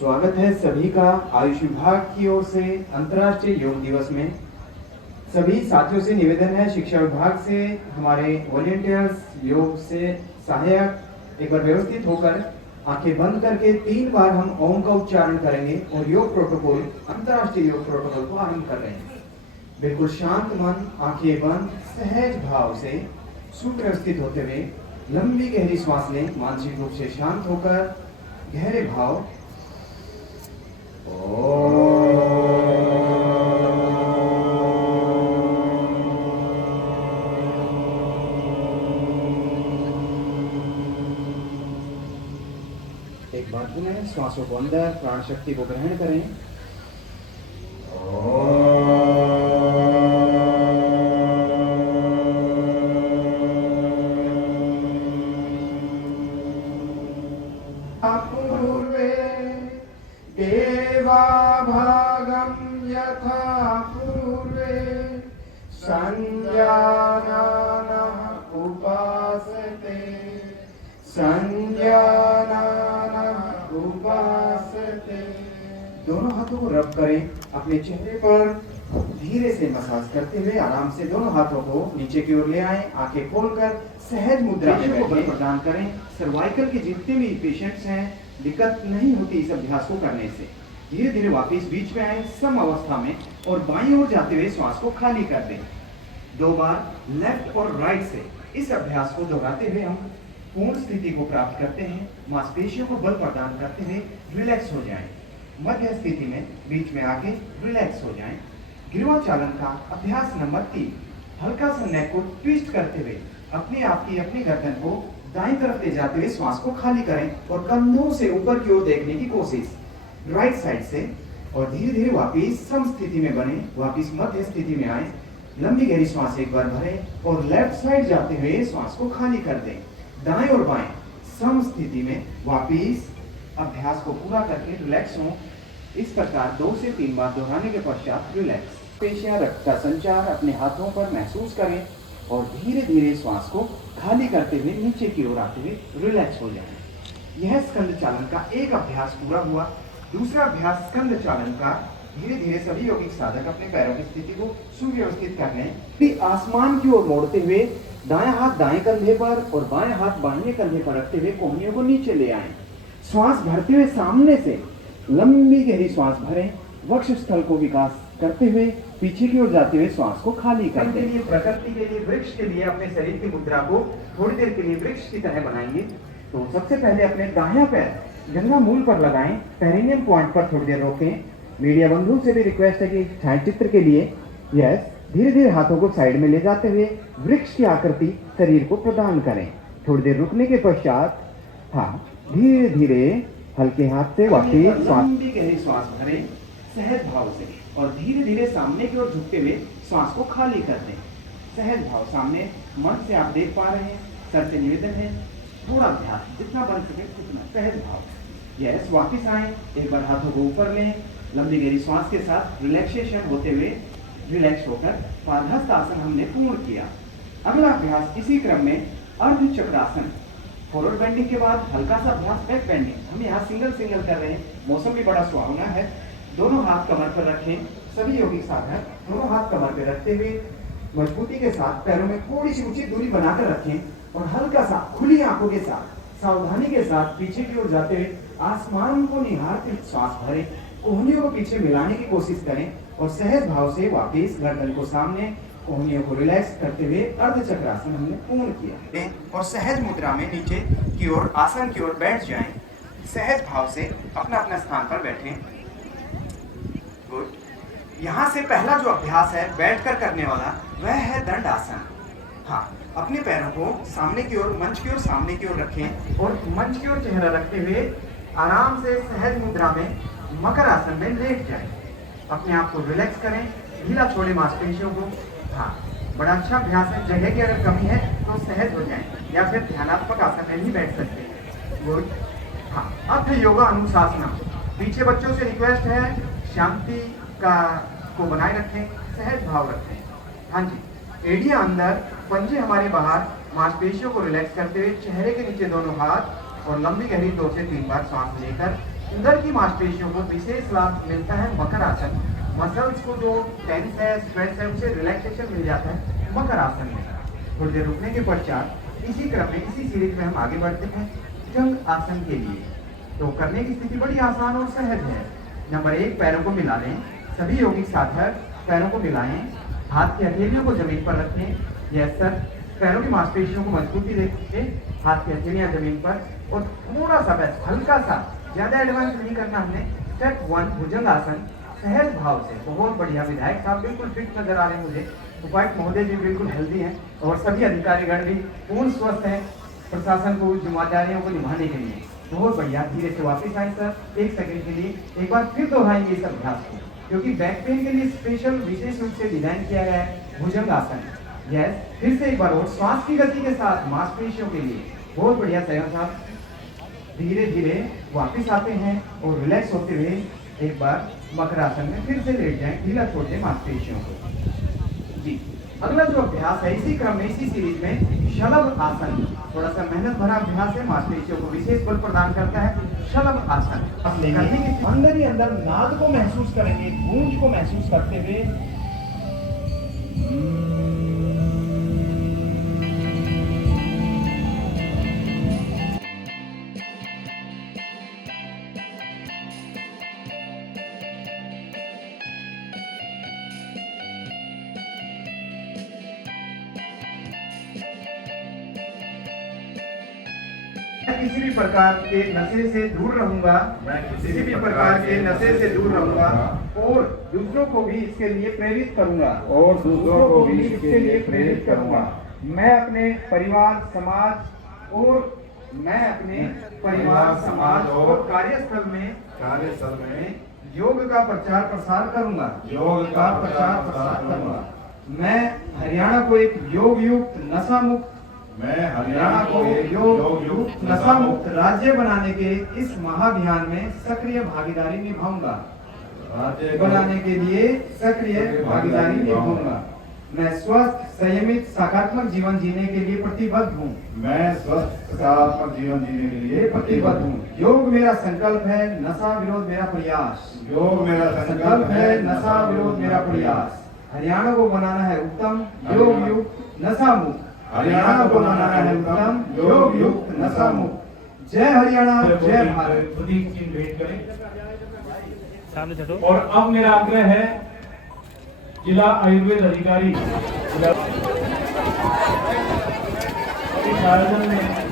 स्वागत है सभी का आयुष विभाग की ओर से अंतर्राष्ट्रीय योग दिवस में। सभी साथियों से निवेदन है, शिक्षा विभाग से हमारे वॉलेंटियर्स, योग से सहायक एक बार व्यवस्थित होकर आंखें बंद करके 3 बार हम ओम का उच्चारण करेंगे और योग प्रोटोकॉल, अंतर्राष्ट्रीय योग प्रोटोकॉल को आरंभ कर रहे हैं। बिल्कुल शांत मन, आंखें बंद, सहज भाव से सुव्यवस्थित होते हुए लंबी गहरी सांस लें। मानसिक रूप से शांत होकर गहरे भाव एक बार पुनः श्वासों को अंदर, प्राण शक्ति को ग्रहण करें। पूर्वे देवाभागं यथा पूर्वे संज्ञानानः उपासते संज्ञानानः उपासते। दोनों हाथों को रब करें, अपने चेहरे पर धीरे से मसाज करते हुए आराम से दोनों हाथों को नीचे की ओर ले आएं। आंखें खोलकर सहज मुद्रा में बल प्रदान करें। सर्वाइकल के जितने भी पेशेंट्स हैं, दिक्कत नहीं होती इस अभ्यास को करने से। धीरे धीरे वापस बीच में आए सम अवस्था में और बाईं ओर जाते हुए श्वास को खाली कर दें। 2 बार लेफ्ट और राइट से इस अभ्यास को दोहराते हुए हम पूर्ण स्थिति को प्राप्त करते हैं। मांसपेशियों को बल प्रदान करते हुए रिलैक्स हो जाएं। मध्य स्थिति में बीच में आके रिलैक्स हो जाएं। गिरवा चालन का अभ्यास नंबर 3। हल्का सा नेक को ट्विस्ट करते हुए अपने आप की अपनी गर्दन को दाईं तरफ ले जाते हुए श्वास को खाली करें और कंधों से ऊपर की ओर देखने की कोशिश राइट साइड से। और धीरे धीरे वापिस सम स्थिति में बने, वापिस मध्य स्थिति में आए। लंबी गहरी श्वास एक बार भरें और लेफ्ट साइड जाते हुए श्वास को खाली कर दें। दाएं और बाएं सम स्थिति में वापिस अभ्यास को पूरा करके रिलैक्स हों। इस प्रकार 2 से 3 बार दोहराने के पश्चात रिलैक्स। पेशियां, रक्त का संचार अपने हाथों पर महसूस करें और धीरे धीरे श्वास को खाली करते हुए नीचे की ओर आते हुए रिलैक्स हो जाएं। यह स्कंद चालन का एक अभ्यास पूरा हुआ। दूसरा अभ्यास स्कंद चालन का। धीरे धीरे सभी यौगिक साधक अपने पैरों की स्थिति को सुव्यवस्थित कर लें। फिर आसमान की ओर मोड़ते हुए दायां हाथ दाएं कंधे पर और बाएं हाथ बाएं कंधे पर रखते हुए कोहनियों को नीचे ले आएं। श्वास भरते हुए सामने से लंबी गहरी श्वास भरें। वक्ष स्थल को विकास करते हुए पीछे की ओर जाते हुए श्वास को खाली कर दें। प्रकृति के लिए, वृक्ष के लिए अपने शरीर की मुद्रा को थोड़ी देर के लिए वृक्ष की तरह बनाएंगे। तो सबसे पहले अपने दाहिना पैर जंघा मूल पर लगाएं। पेरिनियम पॉइंट पर थोड़ी देर रोकें। मीडिया बंधुओं से भी रिक्वेस्ट है कि छायाचित्र के लिए धीरे धीरे हाथों को साइड में ले जाते हुए वृक्ष की आकृति शरीर को प्रदान करें। थोड़ी देर रुकने के पश्चात धीरे धीरे हल्के हाथ से वापिस लंबी गहरी श्वास भरें सहज भाव से और धीरे धीरे सामने की ओर झुकते हुए श्वास को खाली कर दें। सहज भाव सामने मन से आप देख पा रहे हैं। सर से निवेदन है, थोड़ा ध्यान जितना बन सके उतना सहज भाव। वापिस आए, एक बार हाथों को ऊपर लें। लंबी गहरी श्वास के साथ रिलैक्सेशन होते हुए रिलैक्स होकर पादहस्त आसन हमने पूर्ण किया। अगला अभ्यास इसी क्रम में अर्ध चक्रासन। फॉरवर्ड बेंडिंग के बाद हल्का सा अभ्यास बैक बेंडिंग। हम यहाँ सिंगल सिंगल कर रहे हैं। मौसम भी बड़ा सुहावना है। दोनों हाथ कमर पर रखें। सभी योगी साधक दोनों हाथ कमर पर रखते हुए मजबूती के साथ पैरों में थोड़ी सी उचित दूरी बनाकर रखें और हल्का सा खुली आंखों के साथ सावधानी के साथ पीछे की ओर जाते हुए आसमान को निहारते श्वास भरें। कोहनियों को पीछे मिलाने की कोशिश करें और सहज भाव से वापिस गर्दन को सामने, कोहनियों को रिलैक्स करते हुए अर्ध चक्रासन हमने पूर्ण किया। और सहज मुद्रा में नीचे की ओर आसन की ओर बैठ जाएं। सहज भाव से अपना अपना स्थान पर बैठें। गुड। यहाँ से पहला जो अभ्यास है बैठकर करने वाला वह है दंड आसन। अपने पैरों को सामने की ओर, मंच की ओर, सामने की ओर रखें और मंच की ओर चेहरा रखते हुए आराम से सहज मुद्रा में मकर आसन में लेट जाएं। अपने आप को रिलैक्स करें, ढीला छोड़े मांसपेशियों को। बड़ा अच्छा अभ्यास है। जगह की अगर कमी है तो सहज हो जाएं या फिर ध्यानात्मक आसन में भी बैठ सकते हैं। गुड। अब योगा अनुशासन। पीछे बच्चों से रिक्वेस्ट है शांति को बनाए रखें, सहज भाव रखें। एड़ियां अंदर, पंजे हमारे बाहर। मांसपेशियों को रिलैक्स करते हुए चेहरे के नीचे दोनों हाथ और लंबी गहरी 2 से 3 बार सांस लेकर उधर की मांसपेशियों को विशेष लाभ मिलता है मकर आसन। मसल्स को जो टेंस है, स्ट्रेस है, उसे रिलैक्सेशन मिल जाता है मकर आसन में। थोड़ी देर रुकने के पश्चात इसी क्रम में, इसी सीरीज में हम आगे बढ़ते हैं भुजंग आसन के लिए। तो करने की स्थिति बड़ी आसान और सहज है। नंबर 1, पैरों को मिला लें। सभी यौगिक साधक पैरों को मिलाएं, हाथ की हथेलियों को जमीन पर रखें। Yes sir. पैरों की मांसपेशियों को मजबूती देके हाथ की हथेलियां जमीन पर, और थोड़ा सा बस हल्का सा, ज्यादा एडवांस नहीं करना हमने। स्टेप 1 भुजंग आसन, सहज भाव से। बहुत बढ़िया। विधायक साहब बिल्कुल फिट नजर आ रहे हैं मुझे, उपायुक्त महोदय जी बिल्कुल हेल्दी हैं, और सभी अधिकारीगण भी पूर्ण स्वस्थ हैं प्रशासन को, जिम्मेदारियों को निभाने के लिए। बहुत बढ़िया। धीरे से वापस आए सर, 1 सेकंड के लिए एक बार फिर दोहराएंगे इस अभ्यास को, क्योंकि बैक पेन के लिए स्पेशल विशेष रूप से डिजाइन किया गया है भुजंग आसन। यस, फिर से एक बार और श्वास की गति के साथ मांसपेशियों के लिए। बहुत बढ़िया सहयोग साहब। धीरे धीरे वापस आते हैं और रिलैक्स होते हुए एक बार मकर आसन में फिर से लेट जाएं, ढीला छोड़ दें मांसपेशियों को। जी, अगला जो अभ्यास है इसी क्रम में, इसी सीरीज में शलभ आसन। थोड़ा सा मेहनत भरा अभ्यास है, मांसपेशियों को विशेष बल प्रदान करता है शलभ आसन। करने के अंदर ही अंदर नाद को महसूस करेंगे, गूंज को महसूस करते हुए। किसी भी प्रकार के नशे से दूर रहूंगा, मैं किसी भी प्रकार के नशे से दूर रहूंगा, और दूसरों को भी इसके लिए प्रेरित करूंगा, इसके लिए प्रेरित करूंगा। मैं अपने परिवार समाज और कार्यस्थल में योग का प्रचार प्रसार करूंगा। मैं हरियाणा को एक योग युक्त नशा मुक्त राज्य बनाने के इस महाअभियान में सक्रिय भागीदारी निभाऊंगा। मैं स्वस्थ, संयमित, सकारात्मक जीवन जीने के लिए प्रतिबद्ध हूँ। योग मेरा संकल्प है, नशा विरोध मेरा प्रयास। हरियाणा को बनाना है उत्तम, योग युक्त, नशा मुक्त। जय हरियाणा, जय भारत। और अब मेरा आग्रह है जिला आयुर्वेद अधिकारी आयोजन में